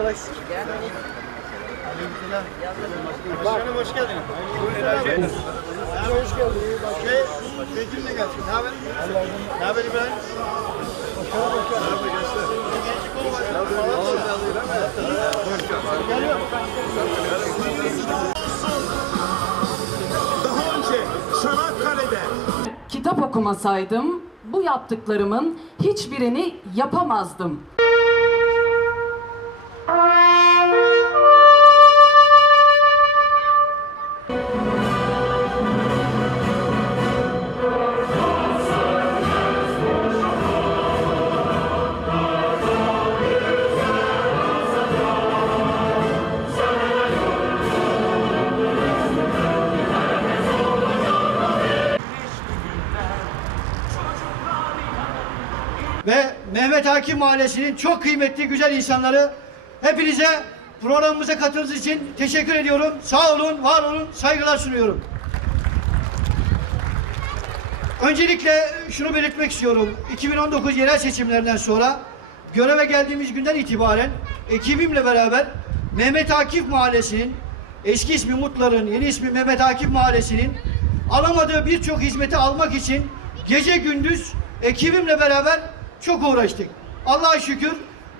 Arkadaş. Başkanım hoş geldin. Hoş geldin. Şey, gelsin. Ne haber? Ne haber İbrahim? Başkanım hoş geldin. Merhaba gençler. Gençlik kolu var. Daha önce Çanakkale'de kitap okumasaydım bu yaptıklarımın hiçbirini yapamazdım. Hakim Mahallesi'nin çok kıymetli güzel insanları hepinize programımıza katıldığınız için teşekkür ediyorum. Sağ olun, var olun, saygılar sunuyorum. Öncelikle şunu belirtmek istiyorum. 2019 yerel seçimlerinden sonra göreve geldiğimiz günden itibaren ekibimle beraber Mehmet Akif Mahallesi'nin eski ismi Mutlar'ın, yeni ismi Mehmet Akif Mahallesi'nin alamadığı birçok hizmeti almak için gece gündüz ekibimle beraber çok uğraştık. Allah'a şükür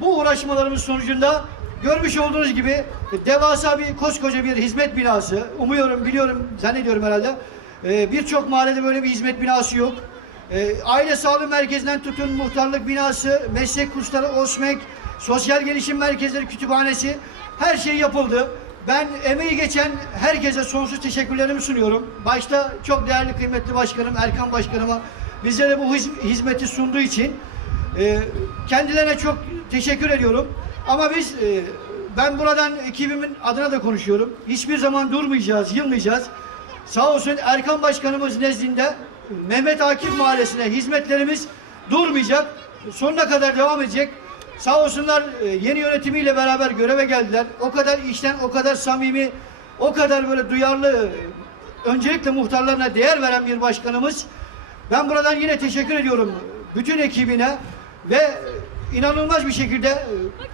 bu uğraşmalarımız sonucunda görmüş olduğunuz gibi devasa bir koskoca bir hizmet binası. Umuyorum, biliyorum, zannediyorum herhalde. Ee, Birçok mahallede böyle bir hizmet binası yok. Ee, aile sağlığı merkezinden tutun muhtarlık binası, meslek kursları, OSMEK, sosyal gelişim merkezleri, kütüphanesi her şey yapıldı. Ben emeği geçen herkese sonsuz teşekkürlerimi sunuyorum. Başta çok değerli kıymetli başkanım Erkan Başkanıma bizlere bu hiz- hizmeti sunduğu için e, kendilerine çok teşekkür ediyorum. Ama biz e, ben buradan ekibimin adına da konuşuyorum. Hiçbir zaman durmayacağız, yılmayacağız. Sağ olsun Erkan Başkanımız nezdinde Mehmet Akif Mahallesi'ne hizmetlerimiz durmayacak. Sonuna kadar devam edecek. Sağ olsunlar e, yeni yönetimiyle beraber göreve geldiler. O kadar işten, o kadar samimi, o kadar böyle duyarlı, e, öncelikle muhtarlarına değer veren bir başkanımız. Ben buradan yine teşekkür ediyorum bütün ekibine ve inanılmaz bir şekilde e,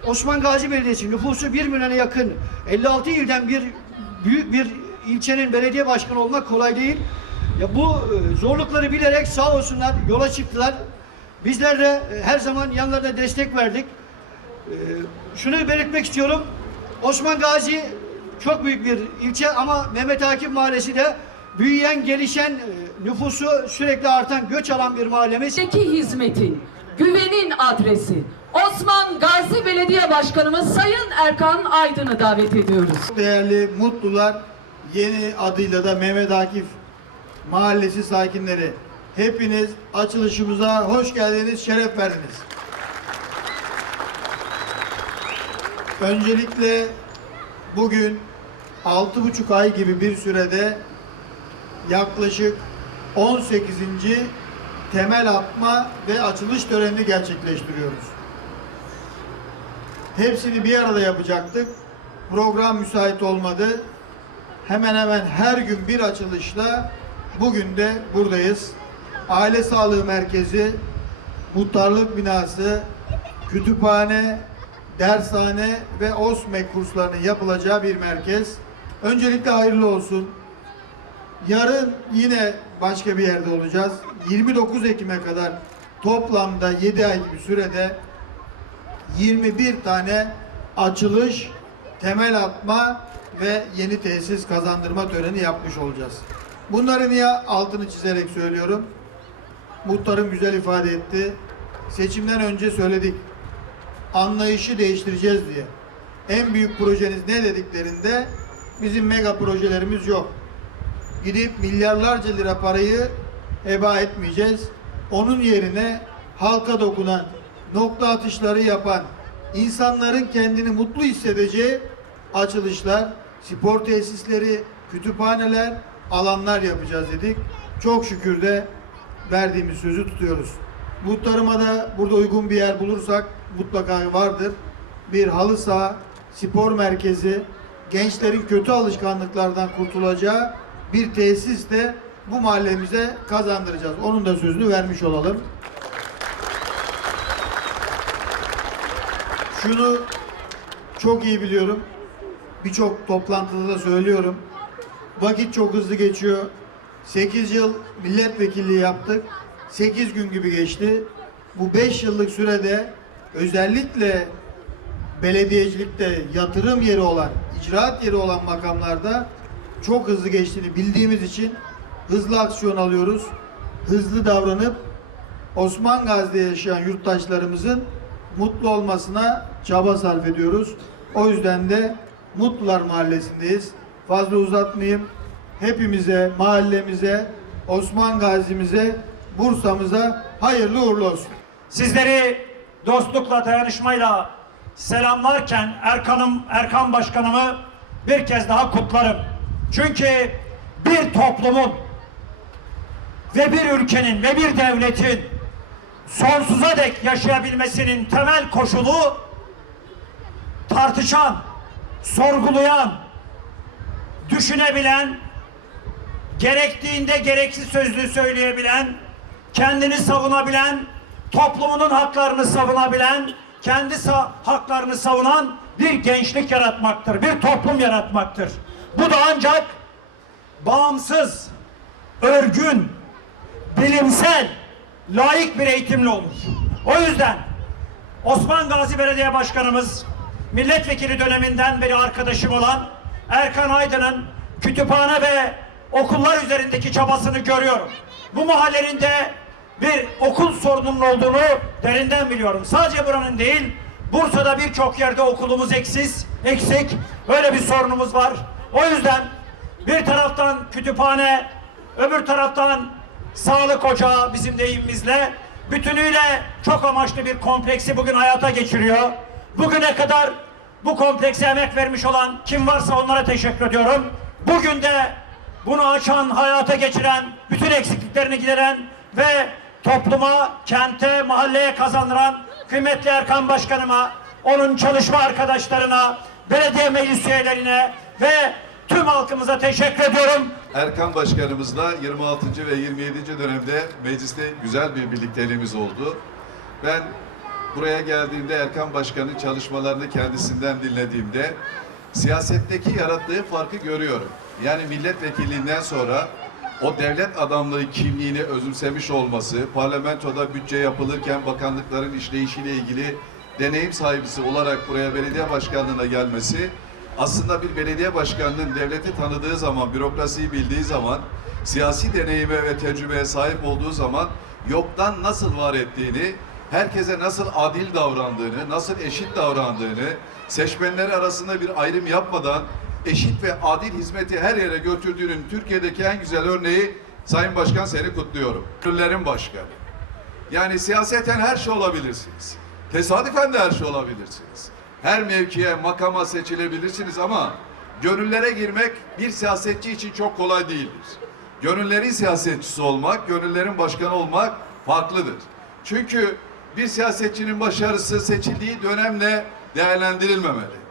Osman Gazi Belediyesi nüfusu 1 milyona yakın 56 ilden bir büyük bir ilçenin belediye başkanı olmak kolay değil. Ya bu e, zorlukları bilerek sağ olsunlar yola çıktılar. Bizler de e, her zaman yanlarına destek verdik. Şunu belirtmek istiyorum. Osman Gazi çok büyük bir ilçe ama Mehmet Akif Mahallesi de büyüyen, gelişen, nüfusu sürekli artan, göç alan bir mahallemiz. Deki hizmetin, güvenin adresi Osman Gazi Belediye Başkanımız Sayın Erkan Aydın'ı davet ediyoruz. Değerli Mutlular, yeni adıyla da Mehmet Akif Mahallesi sakinleri. Hepiniz açılışımıza hoş geldiniz, şeref verdiniz. Öncelikle bugün altı buçuk ay gibi bir sürede yaklaşık 18. temel atma ve açılış törenini gerçekleştiriyoruz. Hepsini bir arada yapacaktık. Program müsait olmadı. Hemen hemen her gün bir açılışla bugün de buradayız. Aile Sağlığı Merkezi, Muhtarlık Binası, Kütüphane, Dershane ve OSMEK kurslarının yapılacağı bir merkez. Öncelikle hayırlı olsun. Yarın yine başka bir yerde olacağız. 29 Ekim'e kadar toplamda 7 ay gibi sürede 21 tane açılış, temel atma ve yeni tesis kazandırma töreni yapmış olacağız. Bunları niye altını çizerek söylüyorum? Muhtarım güzel ifade etti. Seçimden önce söyledik. Anlayışı değiştireceğiz diye. En büyük projeniz ne dediklerinde bizim mega projelerimiz yok. Gidip milyarlarca lira parayı heba etmeyeceğiz. Onun yerine halka dokunan, nokta atışları yapan, insanların kendini mutlu hissedeceği açılışlar, spor tesisleri, kütüphaneler, alanlar yapacağız dedik. Çok şükür de verdiğimiz sözü tutuyoruz. Muhtarıma da burada uygun bir yer bulursak mutlaka vardır. Bir halı saha, spor merkezi, gençlerin kötü alışkanlıklardan kurtulacağı bir tesis de bu mahallemize kazandıracağız. Onun da sözünü vermiş olalım. Şunu çok iyi biliyorum. Birçok toplantıda da söylüyorum. Vakit çok hızlı geçiyor. 8 yıl milletvekilliği yaptık. 8 gün gibi geçti. Bu 5 yıllık sürede özellikle belediyecilikte yatırım yeri olan, icraat yeri olan makamlarda çok hızlı geçtiğini bildiğimiz için hızlı aksiyon alıyoruz. Hızlı davranıp Osman Gazi'de yaşayan yurttaşlarımızın mutlu olmasına çaba sarf ediyoruz. O yüzden de Mutlular Mahallesi'ndeyiz. Fazla uzatmayayım. Hepimize, mahallemize, Osman Gazi'mize, Bursa'mıza hayırlı uğurlu olsun. Sizleri dostlukla, dayanışmayla selamlarken Erkan'ım, Erkan Başkanımı bir kez daha kutlarım. Çünkü bir toplumun ve bir ülkenin ve bir devletin sonsuza dek yaşayabilmesinin temel koşulu tartışan, sorgulayan, düşünebilen, gerektiğinde gereksiz sözlü söyleyebilen, kendini savunabilen, toplumunun haklarını savunabilen, kendi haklarını savunan bir gençlik yaratmaktır, bir toplum yaratmaktır. Bu da ancak bağımsız, örgün, bilimsel, layık bir eğitimle olur. O yüzden Osman Gazi Belediye Başkanımız milletvekili döneminden beri arkadaşım olan Erkan Aydın'ın kütüphane ve okullar üzerindeki çabasını görüyorum. Bu mahallenin de bir okul sorununun olduğunu derinden biliyorum. Sadece buranın değil, Bursa'da birçok yerde okulumuz eksiz, eksik. Öyle bir sorunumuz var. O yüzden bir taraftan kütüphane, öbür taraftan sağlık ocağı bizim deyimimizle bütünüyle çok amaçlı bir kompleksi bugün hayata geçiriyor. Bugüne kadar bu komplekse emek vermiş olan kim varsa onlara teşekkür ediyorum. Bugün de bunu açan, hayata geçiren, bütün eksikliklerini gideren ve topluma, kente, mahalleye kazandıran kıymetli Erkan Başkanıma, onun çalışma arkadaşlarına, belediye meclis üyelerine ve tüm halkımıza teşekkür ediyorum. Erkan Başkanımızla 26. ve 27. dönemde mecliste güzel bir birlikteliğimiz oldu. Ben buraya geldiğimde Erkan Başkan'ın çalışmalarını kendisinden dinlediğimde siyasetteki yarattığı farkı görüyorum. Yani milletvekilliğinden sonra o devlet adamlığı kimliğini özümsemiş olması, parlamentoda bütçe yapılırken bakanlıkların işleyişiyle ilgili deneyim sahibisi olarak buraya belediye başkanlığına gelmesi aslında bir belediye başkanının devleti tanıdığı zaman, bürokrasiyi bildiği zaman, siyasi deneyime ve tecrübeye sahip olduğu zaman yoktan nasıl var ettiğini, herkese nasıl adil davrandığını, nasıl eşit davrandığını, seçmenleri arasında bir ayrım yapmadan eşit ve adil hizmeti her yere götürdüğünün Türkiye'deki en güzel örneği Sayın Başkan seni kutluyorum. Türlerin başkanı. Yani siyaseten her şey olabilirsiniz. Tesadüfen de her şey olabilirsiniz. Her mevkiye, makama seçilebilirsiniz ama gönüllere girmek bir siyasetçi için çok kolay değildir. Gönüllerin siyasetçisi olmak, gönüllerin başkanı olmak farklıdır. Çünkü bir siyasetçinin başarısı seçildiği dönemle değerlendirilmemeli.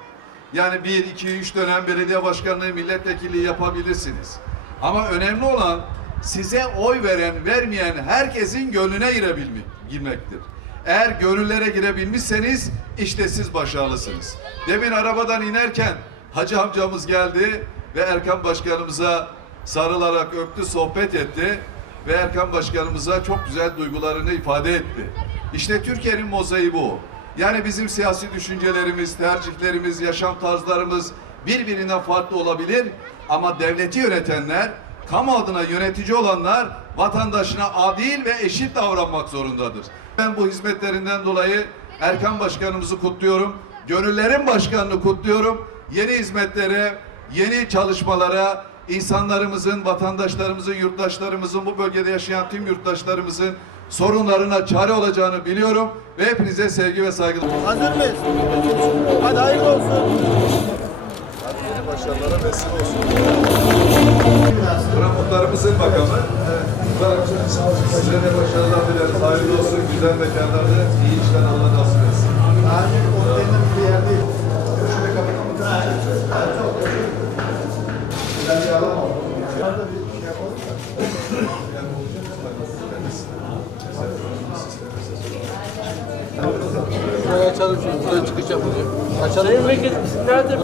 Yani bir, iki, üç dönem belediye başkanlığı, milletvekilliği yapabilirsiniz. Ama önemli olan size oy veren, vermeyen herkesin gönlüne girebilmek, girmektir. Eğer gönüllere girebilmişseniz işte siz başarılısınız. Demin arabadan inerken hacı amcamız geldi ve Erkan başkanımıza sarılarak öptü, sohbet etti ve Erkan başkanımıza çok güzel duygularını ifade etti. İşte Türkiye'nin mozaiği bu. Yani bizim siyasi düşüncelerimiz, tercihlerimiz, yaşam tarzlarımız birbirinden farklı olabilir ama devleti yönetenler, kamu adına yönetici olanlar vatandaşına adil ve eşit davranmak zorundadır. Ben bu hizmetlerinden dolayı Erkan Başkanımızı kutluyorum. Gönüllerin Başkanını kutluyorum. Yeni hizmetlere, yeni çalışmalara, insanlarımızın, vatandaşlarımızın, yurttaşlarımızın, bu bölgede yaşayan tüm yurttaşlarımızın sorunlarına çare olacağını biliyorum ve hepinize sevgi ve saygı Hazır mıyız? Hadi hayırlı olsun. Yeni başarılara vesile olsun. Muhtarımızın makamı. Size de başarılar dileriz. Hayırlı olsun. Güzel mekanlarda iyi işler Allah nasip etsin. Acil konteyner bir yer değil. Şöyle. Güzel yapalım da. Buraya açalım şimdi. Buradan çıkış yapılacak. Sayın Vekilim nerede?